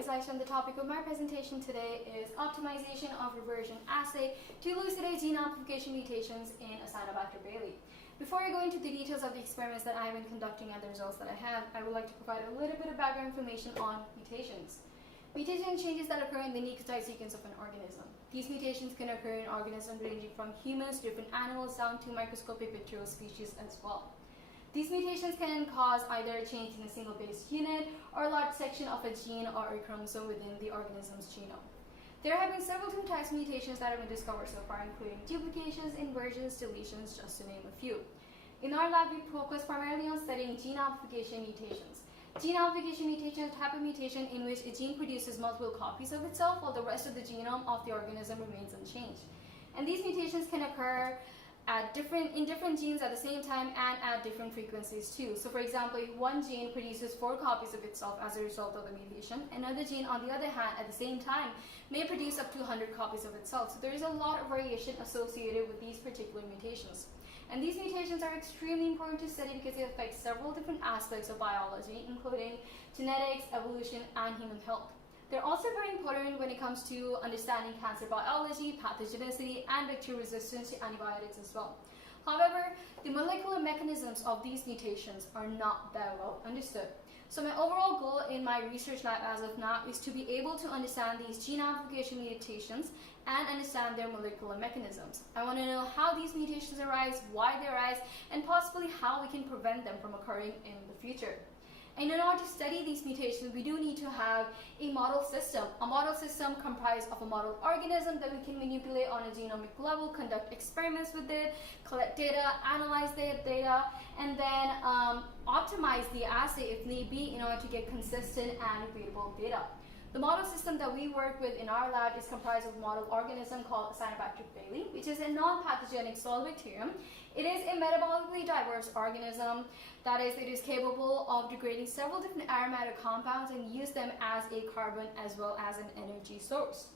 is Ayesha, and the topic of my presentation today is optimization of reversion assay to elucidate gene amplification mutations in Acinetobacter baylyi. Before I go into the details of the experiments that I have been conducting and the results that I have, I would like to provide a little bit of background information on mutations. Mutation changes that occur in the nucleotide sequence of an organism. These mutations can occur in organisms ranging from humans to different animals down to microscopic bacterial species as well. These mutations can cause either a change in a single base unit or a large section of a gene or a chromosome within the organism's genome. There have been several different types of mutations that have been discovered so far, including duplications, inversions, deletions, just to name a few. In our lab, we focus primarily on studying gene amplification mutations. Gene amplification mutation is a type of mutation in which a gene produces multiple copies of itself while the rest of the genome of the organism remains unchanged. And these mutations can occur in different genes at the same time and at different frequencies too. So for example, if one gene produces 4 copies of itself as a result of the mutation, another gene on the other hand at the same time may produce up to 100 copies of itself. So there is a lot of variation associated with these particular mutations. And these mutations are extremely important to study because they affect several different aspects of biology, including genetics, evolution, and human health. They're also very important when it comes to understanding cancer biology, pathogenicity, and bacterial resistance to antibiotics as well. However, the molecular mechanisms of these mutations are not that well understood. So my overall goal in my research lab as of now is to be able to understand these gene amplification mutations and understand their molecular mechanisms. I want to know how these mutations arise, why they arise, and possibly how we can prevent them from occurring in the future. And in order to study these mutations, we do need to have a model system. A model system comprised of a model organism that we can manipulate on a genomic level, conduct experiments with it, collect data, analyze the data, and then optimize the assay if need be in order to get consistent and repeatable data. The model system that we work with in our lab is comprised of a model organism called Acinetobacter baylyi, which is a non-pathogenic soil bacterium. It is a metabolically diverse organism. That is, it is capable of degrading several different aromatic compounds and use them as a carbon as well as an energy source.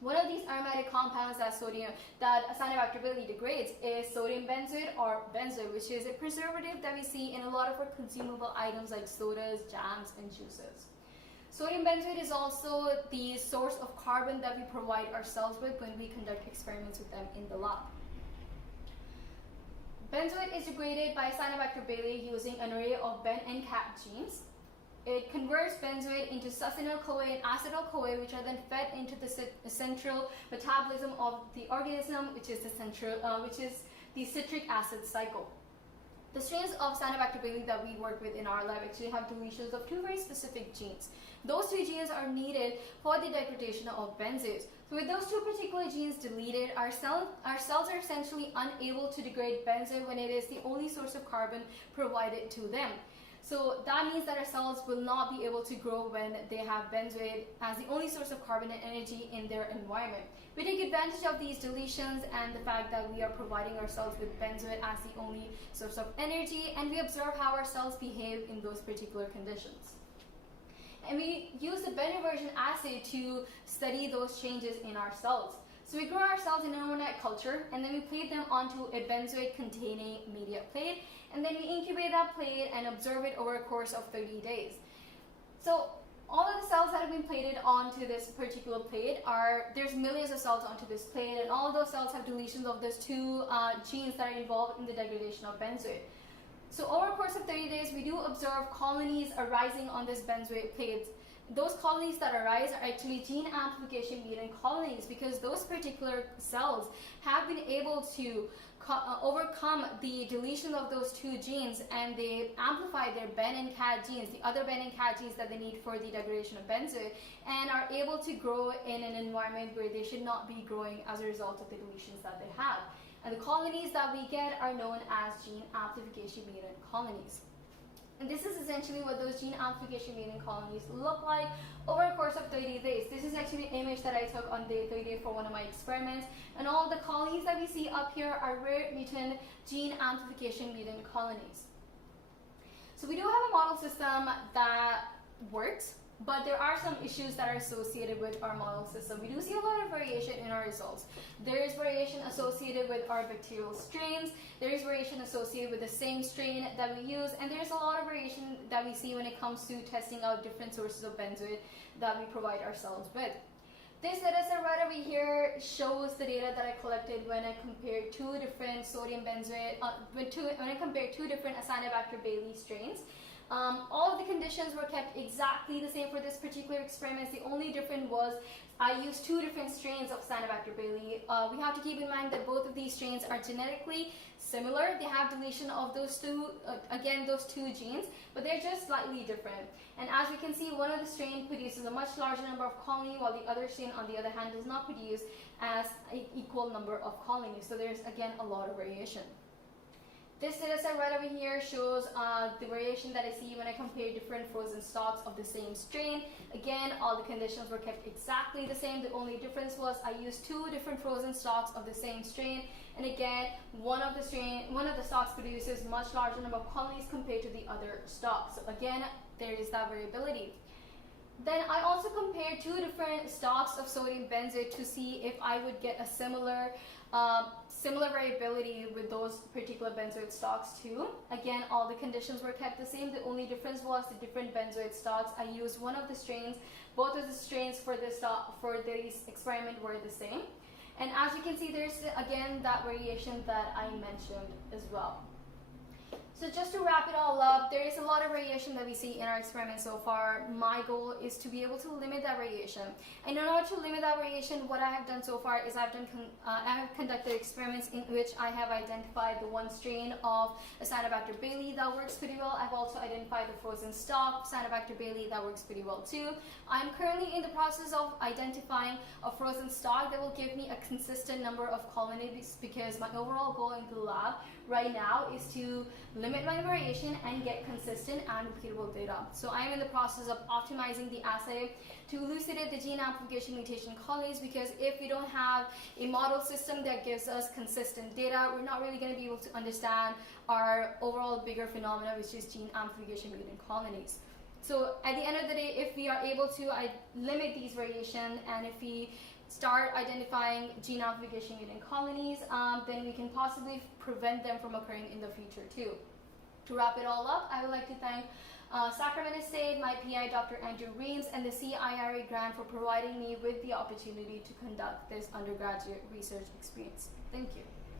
One of these aromatic compounds that Acinetobacter baylyi degrades is sodium benzoate or benzoate, which is a preservative that we see in a lot of our consumable items like sodas, jams, and juices. Sodium benzoate is also the source of carbon that we provide ourselves with when we conduct experiments with them in the lab. Benzoate is degraded by Acinetobacter baylyi using an array of ben and cat genes. It converts benzoate into succinyl-CoA and acetyl-CoA, which are then fed into the central metabolism of the organism, which is the citric acid cycle. The strains of Acinetobacter baylyi that we work with in our lab actually have deletions of 2 very specific genes. Those 2 genes are needed for the degradation of benzoate. So with those 2 particular genes deleted, our cells are essentially unable to degrade benzoate when it is the only source of carbon provided to them. So that means that our cells will not be able to grow when they have benzoate as the only source of carbon and energy in their environment. We take advantage of these deletions and the fact that we are providing our cells with benzoate as the only source of energy, and we observe how our cells behave in those particular conditions. And we use the Ben reversion assay to study those changes in our cells. So we grow our cells in an overnight culture, and then we plate them onto a benzoate-containing media plate, and then we incubate that plate and observe it over a course of 30 days. So all of the cells that have been plated onto this particular plate there's millions of cells onto this plate, and all of those cells have deletions of those 2 genes that are involved in the degradation of benzoate. So over a course of 30 days, we do observe colonies arising on this benzoate plate. Those colonies that arise are actually gene amplification mutant colonies because those particular cells have been able to overcome the deletion of those 2 genes, and they amplify their Ben and cat genes, the other Ben and cat genes that they need for the degradation of benzoate, and are able to grow in an environment where they should not be growing as a result of the deletions that they have. And the colonies that we get are known as gene amplification mutant colonies. And this is essentially what those gene amplification mutant colonies look like over a course of 30 days. This is actually an image that I took on day 30 for one of my experiments. And all the colonies that we see up here are rare mutant gene amplification mutant colonies. So we do have a model system that works. but there are some issues that are associated with our model system. We do see a lot of variation in our results. There is variation associated with our bacterial strains, there is variation associated with the same strain that we use, and there's a lot of variation that we see when it comes to testing out different sources of benzoate that we provide ourselves with. This data set right over here shows the data that I collected when I compared two different sodium benzoate, when I compared two different Acinetobacter baylyi strains. All of the conditions were kept exactly the same for this particular experiment. The only difference was I used two different strains of Acinetobacter baylyi. We have to keep in mind that both of these strains are genetically similar. They have deletion of those two, those two genes, but they're just slightly different. And as we can see, one of the strain produces a much larger number of colonies, while the other strain, on the other hand, does not produce as an equal number of colonies. So there's, again, a lot of variation. This data set right over here shows the variation that I see when I compare different frozen stocks of the same strain. Again, all the conditions were kept exactly the same. The only difference was I used two different frozen stocks of the same strain. And again, one of the stocks produces much larger number of colonies compared to the other stocks. So again, there is that variability. Then I also compared two different stocks of sodium benzoate to see if I would get a similar variability with those particular benzoate stocks too. Again, all the conditions were kept the same. The only difference was the different benzoate stocks. I used one of the strains. Both of the strains for this experiment were the same. And as you can see, there's again that variation that I mentioned as well. So just to wrap it all up, there is a lot of variation that we see in our experiment so far. My goal is to be able to limit that variation. And in order to limit that variation, what I have done so far is I have conducted experiments in which I have identified the one strain of Acinetobacter baylyi that works pretty well. I've also identified the frozen stock Acinetobacter baylyi that works pretty well too. I'm currently in the process of identifying a frozen stock that will give me a consistent number of colonies, because my overall goal in the lab right now is to limit my variation and get consistent and repeatable data. So I am in the process of optimizing the assay to elucidate the gene amplification mutation colonies, because if we don't have a model system that gives us consistent data, we're not really going to be able to understand our overall bigger phenomena, which is gene amplification mutant colonies. So at the end of the day, if we are able to limit these variation, and if we start identifying gene amplification mutant colonies, then we can possibly prevent them from occurring in the future too. To wrap it all up, I would like to thank Sacramento State, my PI Dr. Andrew Reams, and the CIRA grant for providing me with the opportunity to conduct this undergraduate research experience. Thank you.